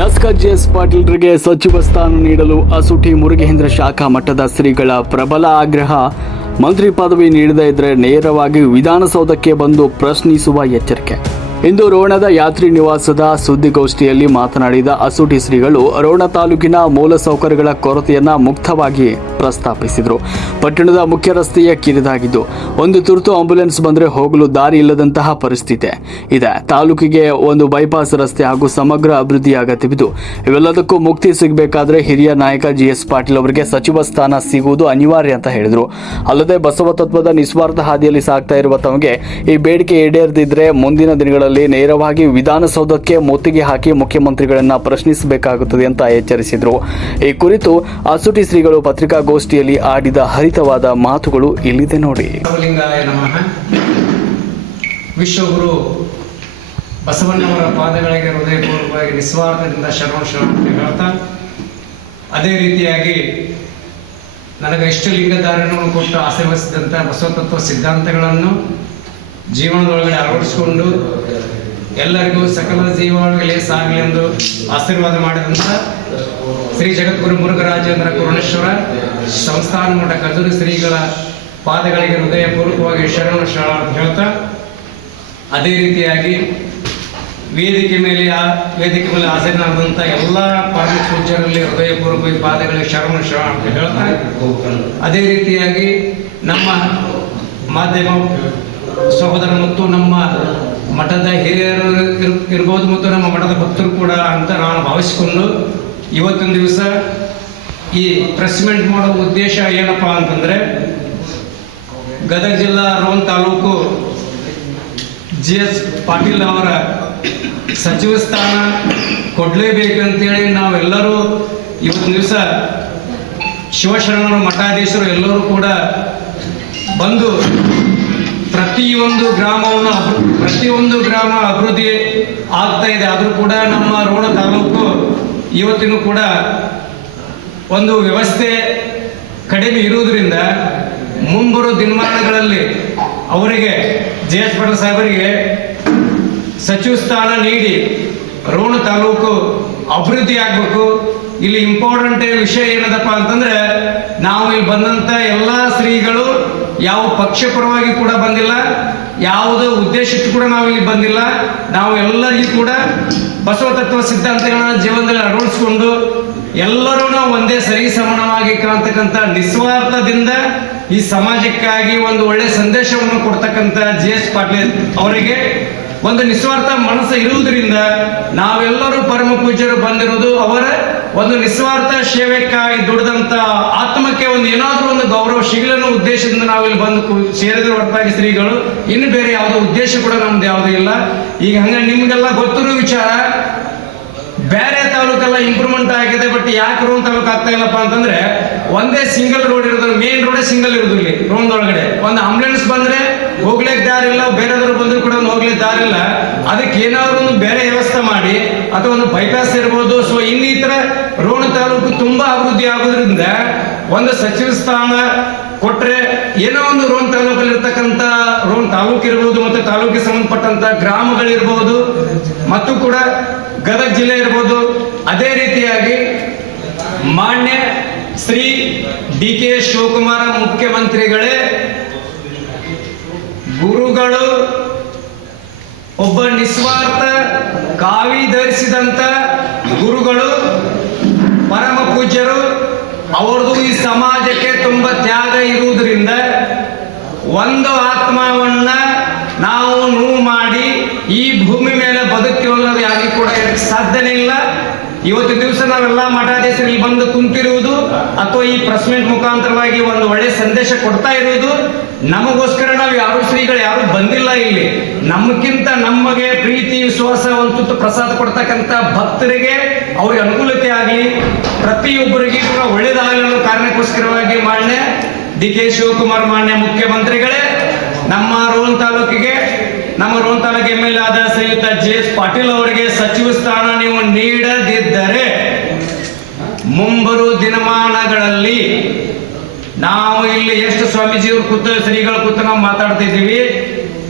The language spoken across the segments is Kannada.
ಶಾಸಕ ಜೆಎಸ್ ಪಾಟೀಲ್ರಿಗೆ ಸಚಿವ ಸ್ಥಾನ ನೀಡಲು ಅಸುಟಿ ಮುರುಗೇಂದ್ರ ಶಾಖಾ ಮಠದ ಶ್ರೀಗಳ ಪ್ರಬಲ ಆಗ್ರಹ. ಮಂತ್ರಿ ಪದವಿ ನೀಡದೇ ಇದ್ರೆ ನೇರವಾಗಿ ವಿಧಾನಸೌಧಕ್ಕೆ ಬಂದು ಪ್ರಶ್ನಿಸುವ ಎಚ್ಚರಿಕೆ. ಇಂದು ರೋಣದ ಯಾತ್ರಿ ನಿವಾಸದ ಸುದ್ದಿಗೋಷ್ಠಿಯಲ್ಲಿ ಮಾತನಾಡಿದ ಅಸುಟಿ ಶ್ರೀಗಳು ರೋಣ ತಾಲೂಕಿನ ಮೂಲಸೌಕರ್ಯಗಳ ಕೊರತೆಯನ್ನ ಮುಕ್ತವಾಗಿ ಪ್ರಸ್ತಾಪಿಸಿದರು. ಪಟ್ಟಣದ ಮುಖ್ಯ ರಸ್ತೆಯ ಕಿರಿದಾಗಿದ್ದು ಒಂದು ತುರ್ತು ಆಂಬ್ಯುಲೆನ್ಸ್ ಬಂದರೆ ಹೋಗಲು ದಾರಿ ಇಲ್ಲದಂತಹ ಪರಿಸ್ಥಿತಿ ಇದೆ. ತಾಲೂಕಿಗೆ ಒಂದು ಬೈಪಾಸ್ ರಸ್ತೆ ಹಾಗೂ ಸಮಗ್ರ ಅಭಿವೃದ್ಧಿ ಅಗತ್ಯವಿದ್ದು ಇವೆಲ್ಲದಕ್ಕೂ ಮುಕ್ತಿ ಸಿಗಬೇಕಾದ್ರೆ ಹಿರಿಯ ನಾಯಕ ಜಿಎಸ್ ಪಾಟೀಲ್ ಅವರಿಗೆ ಸಚಿವ ಸ್ಥಾನ ಸಿಗುವುದು ಅನಿವಾರ್ಯ ಅಂತ ಹೇಳಿದರು. ಅಲ್ಲದೆ ಬಸವ ತತ್ವದ ನಿಸ್ವಾರ್ಥ ಹಾದಿಯಲ್ಲಿ ಸಾಗ್ತಾ ಇರುವ ತಮಗೆ ಈ ಬೇಡಿಕೆ ಈಡೇರದಿದ್ರೆ ಮುಂದಿನ ದಿನಗಳಲ್ಲಿ ನೇರವಾಗಿ ವಿಧಾನಸೌಧಕ್ಕೆ ಮುತ್ತಿಗೆ ಹಾಕಿ ಮುಖ್ಯಮಂತ್ರಿಗಳನ್ನ ಪ್ರಶ್ನಿಸಬೇಕಾಗುತ್ತದೆ ಅಂತ ಎಚ್ಚರಿಸಿದರು. ಈ ಕುರಿತು ಅಸುಟಿ ಶ್ರೀಗಳು ಪತ್ರಿಕಾಗೋಷ್ಠಿಯಲ್ಲಿ ಆಡಿದ ಹರಿತವಾದ ಮಾತುಗಳು ಇಲ್ಲಿದೆ ನೋಡಿ. ವಿಶ್ವಗುರು ಬಸವಣ್ಣವರ ಪಾದಗಳಿಗೆ ಹೃದಯಪೂರ್ವಕವಾಗಿ ನಿಸ್ವಾರ್ಥದಿಂದ ಶರಣ ಹೇಳ್ತಾ, ಅದೇ ರೀತಿಯಾಗಿ ನನಗೆ ಇಷ್ಟು ಲಿಂಗಧಾರಣವನ್ನು ಕೊಟ್ಟು ಆಶೀರ್ವದಿಸಿದಂಥ ಬಸವತತ್ವ ಸಿದ್ಧಾಂತಗಳನ್ನು ಜೀವನದೊಳಗಡೆ ಅಳವಡಿಸಿಕೊಂಡು ಎಲ್ಲರಿಗೂ ಸಕಲ ಜೀವನಗಳೇ ಸಾಗಲಿ ಎಂದು ಆಶೀರ್ವಾದ ಮಾಡಿದಂಥ ಶ್ರೀ ಜಗದ್ಗುರು ಮುರುಘರಾಜೇಂದ್ರ ಕುರುಣೇಶ್ವರ ಸಂಸ್ಥಾನ ಮಠ ಖಜೂರಿ ಶ್ರೀಗಳ ಪಾದಗಳಿಗೆ ಹೃದಯಪೂರ್ವಕವಾಗಿ ಶರಣ ಹೇಳ್ತಾ, ಅದೇ ರೀತಿಯಾಗಿ ವೇದಿಕೆ ಮೇಲೆ ಹಾಜರಾದಂಥ ಎಲ್ಲ ಪರಮ ಪೂಜ್ಯರಲ್ಲಿ ಹೃದಯಪೂರ್ವಕವಾಗಿ ಪಾದಗಳಿಗೆ ಶರಣ ಅಂತ ಹೇಳ್ತಾ, ಅದೇ ರೀತಿಯಾಗಿ ನಮ್ಮ ಮಾಧ್ಯಮ ಸಹೋದರ ಮತ್ತು ನಮ್ಮ ಮಠದ ಹಿರಿಯರು ಇರ್ಬೋದು ಮತ್ತು ನಮ್ಮ ಮಠದ ಭಕ್ತರು ಕೂಡ ಅಂತ ನಾನು ಭಾವಿಸಿಕೊಂಡು ಇವತ್ತಿನ ದಿವಸ ಈ ಪ್ರೆಸ್ ಮೀಟ್ ಮಾಡೋ ಉದ್ದೇಶ ಏನಪ್ಪ ಅಂತಂದ್ರೆ, ಗದಗ ಜಿಲ್ಲಾ ರೋಣ ತಾಲೂಕು ಜಿಎಸ್ ಪಾಟೀಲ್ ಅವರ ಸಚಿವ ಸ್ಥಾನ ಕೊಡ್ಲೇಬೇಕಂತೇಳಿ ನಾವೆಲ್ಲರೂ ಇವತ್ತಿನ ದಿವಸ ಶಿವಶರಣರು ಮಠಾಧೀಶರು ಎಲ್ಲರೂ ಕೂಡ ಬಂದು ಪ್ರತಿಯೊಂದು ಗ್ರಾಮ ಅಭಿವೃದ್ಧಿ ಆಗ್ತಾ ಇದೆ. ಆದರೂ ಕೂಡ ನಮ್ಮ ರೋಣ ತಾಲೂಕು ಇವತ್ತಿನೂ ಕೂಡ ಒಂದು ವ್ಯವಸ್ಥೆ ಕಡಿಮೆ ಇರುವುದರಿಂದ ಮುಂಬರುವ ದಿನಮಾನಗಳಲ್ಲಿ ಅವರಿಗೆ ಜೆಎಸ್ ಪಾಟೀಲ್ ಸಾಹೇಬರಿಗೆ ಸಚಿವ ಸ್ಥಾನ ನೀಡಿ ರೋಣ ತಾಲೂಕು ಅಭಿವೃದ್ಧಿ ಆಗಬೇಕು. ಇಲ್ಲಿ ಇಂಪಾರ್ಟೆಂಟ್ ವಿಷಯ ಏನದಪ್ಪ ಅಂತಂದ್ರೆ, ನಾವು ಇಲ್ಲಿ ಬಂದಂತ ಎಲ್ಲ ಶ್ರೀಗಳು ಯಾವ ಪಕ್ಷ ಪರವಾಗಿ ಕೂಡ ಬಂದಿಲ್ಲ, ಯಾವುದೋ ಉದ್ದೇಶಕ್ಕೂ ಕೂಡ ನಾವು ಇಲ್ಲಿ ಬಂದಿಲ್ಲ. ನಾವು ಎಲ್ಲರಿಗೂ ಕೂಡ ಬಸವ ತತ್ವ ಸಿದ್ಧಾಂತಗಳನ್ನ ಜೀವನದಲ್ಲಿ ಅಳವಡಿಸಿಕೊಂಡು ಎಲ್ಲರೂ ನಾವು ಒಂದೇ ಸರಿ ಸಮಾನವಾಗಿ ಕಾಣ್ತಕ್ಕಂಥ ನಿಸ್ವಾರ್ಥದಿಂದ ಈ ಸಮಾಜಕ್ಕಾಗಿ ಒಂದು ಒಳ್ಳೆ ಸಂದೇಶವನ್ನು ಕೊಡ್ತಕ್ಕಂಥ ಜಿಎಸ್ ಪಾಟೀಲ್ ಅವರಿಗೆ ಒಂದು ನಿಸ್ವಾರ್ಥ ಮನಸ್ಸು ಇರುವುದರಿಂದ ನಾವೆಲ್ಲರೂ ಪರಮ ಪೂಜ್ಯರು ಬಂದಿರೋದು ಅವರ ಒಂದು ನಿಸ್ವಾರ್ಥ ಸೇವೆಕ್ಕಾಗಿ ದುಡಿದಂತ ಆತ್ಮಕ್ಕೆ ಒಂದು ಏನಾದರೂ ಒಂದು ಗೌರವ ಸಿಗಲನ್ನೋ ಉದ್ದೇಶದಿಂದ ನಾವಿಲ್ಲಿ ಬಂದು ಸೇರಿದ್ರೆ ಹೊರತಾಗಿ ಶ್ರೀಗಳು ಇನ್ನು ಬೇರೆ ಯಾವುದೋ ಉದ್ದೇಶ ಕೂಡ ನಮ್ದು ಯಾವುದೂ ಇಲ್ಲ. ಈಗ ಹಂಗ ನಿಮ್ಗೆಲ್ಲ ಗೊತ್ತಿರೋ ವಿಚಾರ, ಬೇರೆ ತಾಲೂಕೆಲ್ಲ ಇಂಪ್ರೂವ್ಮೆಂಟ್ ಆಗಿದೆ, ಬಟ್ ಯಾಕೆ ರೋಣ ತಾಲೂಕು ಆಗ್ತಾ ಇಲ್ಲಪ್ಪ ಅಂತಂದ್ರೆ, ಒಂದೇ ಸಿಂಗಲ್ ರೋಡ್ ಇರೋದು, ಮೇನ್ ರೋಡೇ ಸಿಂಗಲ್ ಇರೋದು. ಇಲ್ಲಿ ರೋಣದೊಳಗಡೆ ಒಂದು ಆಂಬುಲೆನ್ಸ್ ಬಂದ್ರೆ ಹೋಗ್ಲಿಕ್ಕೆ ದಾರಿ ಇಲ್ಲ, ಬೇರೆದವ್ರು ಬಂದ್ರು ಕೂಡ ಹೋಗ್ಲಿಕ್ಕೆ ದಾರಿ ಇಲ್ಲ. ಅದಕ್ಕೆ ಏನಾದ್ರು ಒಂದು ಬೇರೆ ವ್ಯವಸ್ಥೆ ಮಾಡಿ ಅಥವಾ ಒಂದು ಬೈಪಾಸ್ ಇರ್ಬೋದು. ಸೊ ಇನ್ನಿತರ ರೋಣ ತಾಲೂಕು ತುಂಬಾ ಅಭಿವೃದ್ಧಿ ಆಗೋದ್ರಿಂದ ಒಂದು ಸಚಿವ ಸ್ಥಾನ ಕೊಟ್ರೆ ಏನೋ ಒಂದು ರೋಣ ತಾಲೂಕಲ್ಲಿ ಇರ್ತಕ್ಕಂಥ ರೋಣ ತಾಲೂಕು ಇರ್ಬೋದು ಮತ್ತು ತಾಲೂಕಿಗೆ ಸಂಬಂಧಪಟ್ಟಂತ ಗ್ರಾಮಗಳಿರ್ಬೋದು ಮತ್ತು ಕೂಡ ಗದಗ ಜಿಲ್ಲೆ ಇರ್ಬೋದು. ಅದೇ ರೀತಿಯಾಗಿ ಮಾನ್ಯ ಶ್ರೀ ಡಿ.ಕೆ. ಶಿವಕುಮಾರ ಮುಖ್ಯಮಂತ್ರಿಗಳೇ ಗುರುಗಳು ಒಬ್ಬ ನಿಸ್ವಾರ್ಥ ಕಾವಿ ಧರಿಸಿದಂತ ಗುರುಗಳು, ಪರಮ ಪೂಜ್ಯರು. ಅವ್ರದ್ದು ಈ ಸಮಾಜಕ್ಕೆ ತುಂಬಾ ತ್ಯಾಗ ಇರುವುದರಿಂದ ಒಂದು ಆತ್ಮವನ್ನ ನಾವು ನೋವು ಮಾಡಿ ಈ ಭೂಮಿ ಮೇಲೆ ಬದುಕಿರೋದು ಯಾರಿಗೂ ಕೂಡ ಸಾಧ್ಯನೇ ಇಲ್ಲ. ಇವತ್ತು ದಿವಸ ನಾವೆಲ್ಲ ಮಠಾಧೀಶರು ಬಂದು ಕುಂತಿರುವುದು ಅಥವಾ ಈ ಪ್ರೆಸ್ ಮೀಟ್ ಮುಖಾಂತರವಾಗಿ ಒಂದು ಒಳ್ಳೆ ಸಂದೇಶ ಕೊಡ್ತಾ ಇರುವುದು ನಮಗೋಸ್ಕರ. ನಾವು ಯಾರು ಶ್ರೀಗಳು ಯಾರು ಬಂದಿಲ್ಲ ಇಲ್ಲಿ. ನಮಗಿಂತ ನಮಗೆ ಪ್ರೀತಿ ವಿಶ್ವಾಸ ಒಂದು ತುತ್ತು ಪ್ರಸಾದ ಕೊಡ್ತಕ್ಕಂಥ ಭಕ್ತರಿಗೆ ಅವ್ರಿಗೆ ಅನುಕೂಲತೆ ಆಗಲಿ, ಪ್ರತಿಯೊಬ್ಬರಿಗೆ ಕೂಡ ಒಳ್ಳೇದಾಗಲಿ ಅನ್ನೋ ಕಾರಣಕ್ಕೋಸ್ಕರವಾಗಿ ಮಾನ್ಯ ಡಿ.ಕೆ. ಶಿವಕುಮಾರ್ ಮಾನ್ಯ ಮುಖ್ಯಮಂತ್ರಿಗಳೇ ನಮ್ಮ ರೋಣ ತಾಲೂಕಿಗೆ ಎಂ.ಎಲ್.ಎ. ಆದ ಶ್ರೀಯುತ ಜೆಎಸ್ ಪಾಟೀಲ್ ಅವರಿಗೆ ಸಚಿವ ಸ್ಥಾನ ನೀವು ನೀಡದಿದ್ದರೆ ಮುಂಬರುವ ದಿನಮಾನಗಳಲ್ಲಿ ನಾವು ಇಲ್ಲಿ ಎಷ್ಟು ಸ್ವಾಮೀಜಿಯವರು ಶ್ರೀಗಳು ಕೂತು ನಾವು ಮಾತಾಡ್ತಾ ಇದ್ದೀವಿ,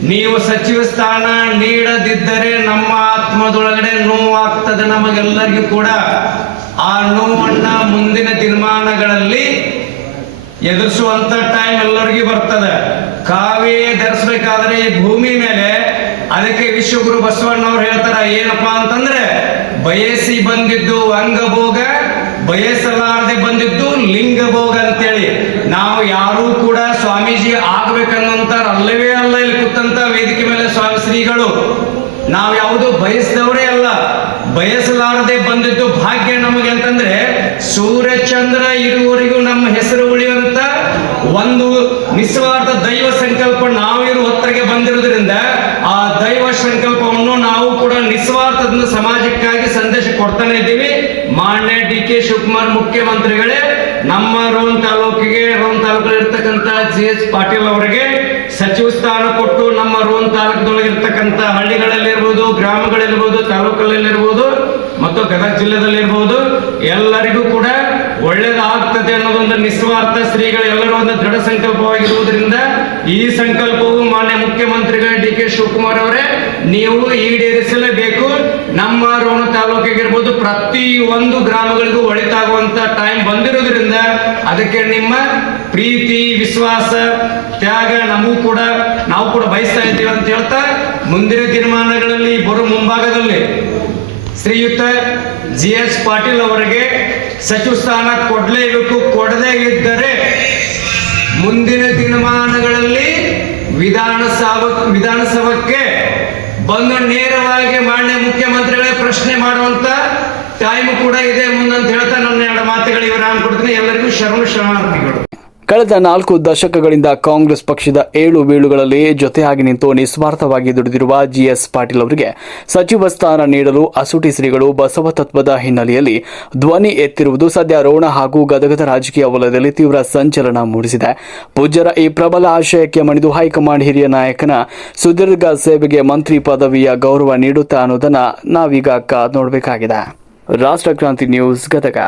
ನೀವು ಸಚಿವ ಸ್ಥಾನ ನೀಡದಿದ್ದರೆ ನಮ್ಮ ಆತ್ಮದೊಳಗಡೆ ನೋವಾಗ್ತದೆ. ನಮಗೆಲ್ಲರಿಗೂ ಕೂಡ ಆ ನೋವನ್ನ ಮುಂದಿನ ದಿನಮಾನಗಳಲ್ಲಿ ಎದುರಿಸುವಂತ ಟೈಮ್ ಎಲ್ಲರಿಗೂ ಬರ್ತದೆ. ಕಾವೇ ಧರಿಸಬೇಕಾದ್ರೆ ಈ ಭೂಮಿ ಮೇಲೆ ಅದಕ್ಕೆ ವಿಶ್ವಗುರು ಬಸವಣ್ಣವ್ರು ಹೇಳ್ತಾರ ಏನಪ್ಪಾ ಅಂತಂದ್ರೆ, ಬಯಸಿ ಬಂದಿದ್ದು ಅಂಗಭೋಗ, ಬಯಸಲಾರದೆ ಬಂದಿದ್ದು ಲಿಂಗಭೋಗ ಅಂತೇಳಿ. ನಾವು ಯಾರೂ ಕೂಡ ಸ್ವಾಮೀಜಿ ಆಗ್ಬೇಕನ್ನೋಂತ ಅಲ್ಲವೇ ಅಲ್ಲ. ಇಲ್ಲಿ ಕೂತಂತ ವೇದಿಕೆ ಮೇಲೆ ಸ್ವಾಮಿ ಶ್ರೀಗಳು ನಾವು ಯಾವುದು ಬಯಸಿದವರೇ ಅಲ್ಲ, ಬಯಸಲಾರದೆ ಬಂದಿದ್ದು ಭಾಗ್ಯ ನಮಗೆ ಅಂತಂದ್ರೆ, ಸೂರ್ಯಚಂದ್ರ ಇರುವವರೆಗೂ ನಮ್ಮ ಹೆಸರು ಉಳಿಯುವಂತ ಒಂದು ನಿಸ್ವಾರ್ಥ ದೈವ ಸಂಕಲ್ಪ ನಾವಿರು ಹೊತ್ತಗೆ ಬಂದಿರುವುದರಿಂದ ಆ ದೈವ ಸಂಕಲ್ಪವನ್ನು ನಾವು ಕೂಡ ನಿಸ್ವಾರ್ಥದಿಂದ ಸಮಾಜಕ್ಕಾಗಿ ಸಂದೇಶ ಕೊಡ್ತಾನೆ ಇದ್ದೀವಿ. ಮಾನ್ಯ ಡಿ.ಕೆ. ಶಿವಕುಮಾರ್ ಮುಖ್ಯಮಂತ್ರಿಗಳೇ ನಮ್ಮ ರೋಣ ತಾಲೂಕಿಗೆ ಇರ್ತಕ್ಕಂಥ ಜಿ.ಎಚ್. ಪಾಟೀಲ್ ಅವರಿಗೆ ಸಚಿವ ಸ್ಥಾನ ಕೊಟ್ಟು ನಮ್ಮ ರೋಣ ತಾಲೂಕದೊಳಗಿರ್ತಕ್ಕಂಥ ಹಳ್ಳಿಗಳಲ್ಲಿರ್ಬೋದು, ಗ್ರಾಮಗಳಲ್ಲಿರ್ಬೋದು, ತಾಲೂಕಲ್ಲಿರ್ಬೋದು ಮತ್ತು ಗದಗ ಜಿಲ್ಲೆದಲ್ಲಿರ್ಬೋದು ಎಲ್ಲರಿಗೂ ಕೂಡ ಒಳ್ಳೇದಾಗ್ತದೆ ಅನ್ನೋದೊಂದು ನಿಸ್ವಾರ್ಥ ಶ್ರೀಗಳು ಎಲ್ಲರೂ ಒಂದು ದೃಢ ಸಂಕಲ್ಪವಾಗಿರುವುದರಿಂದ ಈ ಸಂಕಲ್ಪವು ಮಾನ್ಯ ಮುಖ್ಯಮಂತ್ರಿಗಳು ಡಿ.ಕೆ. ಶಿವಕುಮಾರ್ ಅವರೇ ನೀವು ಈಡೇರಿಸಲೇಬೇಕು. ನಮ್ಮ ರೋಣ ತಾಲೂಕಿಗಿರ್ಬೋದು ಪ್ರತಿ ಒಂದು ಗ್ರಾಮಗಳಿಗೂ ಒಳಿತಾಗುವಂತ ಟೈಮ್ ಬಂದಿರೋದ್ರಿಂದ ಅದಕ್ಕೆ ನಿಮ್ಮ ಪ್ರೀತಿ, ವಿಶ್ವಾಸ, ತ್ಯಾಗ ನಾವು ಕೂಡ ಬಯಸ್ತಾ ಇದ್ದೀವಿ ಅಂತ ಹೇಳ್ತಾ, ಮುಂದಿನ ದಿನಮಾನಗಳಲ್ಲಿ ಬರೋ ಮುಂಭಾಗದಲ್ಲಿ ಶ್ರೀಯುತ ಜಿ.ಎಚ್. ಪಾಟೀಲ್ ಅವರಿಗೆ ಸಚಿವ ಸ್ಥಾನ ಕೊಡಲೇಬೇಕು. ಕೊಡದೇ ಇದ್ದರೆ ಮುಂದಿನ ದಿನಮಾನಗಳಲ್ಲಿ ವಿಧಾನಸಭಕ್ಕೆ ಬಂದು ನೇರವಾಗಿ ಮಾನ್ಯ ಮುಖ್ಯಮಂತ್ರಿಗಳೇ ಪ್ರಶ್ನೆ ಮಾಡುವಂತ ಟೈಮ್ ಕೂಡ ಇದೆ ಮುಂದಂತ ಹೇಳ್ತಾ ನನ್ನ ಎರಡು ಮಾತುಗಳಿಗೆ ವಿರಾಮ ಕೊಡ್ತೀನಿ. ಎಲ್ಲರಿಗೂ ಶರಣಾರ್ಥಿಗಳು. ಕಳೆದ 4 ದಶಕಗಳಿಂದ ಕಾಂಗ್ರೆಸ್ ಪಕ್ಷದ 7 ಬೀಳುಗಳಲ್ಲಿ ಜೊತೆಯಾಗಿ ನಿಂತು ನಿಸ್ವಾರ್ಥವಾಗಿ ದುಡಿದಿರುವ ಜಿಎಸ್ ಪಾಟೀಲ್ ಅವರಿಗೆ ಸಚಿವ ಸ್ಥಾನ ನೀಡಲು ಅಸುಟಿ ಶ್ರೀಗಳು ಬಸವ ತತ್ವದ ಹಿನ್ನೆಲೆಯಲ್ಲಿ ಧ್ವನಿ ಎತ್ತಿರುವುದು ಸದ್ಯ ರೋಣ ಹಾಗೂ ಗದಗದ ರಾಜಕೀಯ ವಲಯದಲ್ಲಿ ತೀವ್ರ ಸಂಚಲನ ಮೂಡಿಸಿದೆ. ಪೂಜ್ಯರ ಈ ಪ್ರಬಲ ಆಶಯಕ್ಕೆ ಮಣಿದು ಹೈಕಮಾಂಡ್ ಹಿರಿಯ ನಾಯಕನ ಸುದೀರ್ಘ ಸೇವೆಗೆ ಮಂತ್ರಿ ಪದವಿಯ ಗೌರವ ನೀಡುತ್ತಾ ಅನ್ನೋದನ್ನ ನಾವೀಗ ಕಾದು ನೋಡಬೇಕಾಗಿದೆ. ರಾಷ್ಟ್ರಕ್ರಾಂತಿ ನ್ಯೂಸ್, ಗದಗ.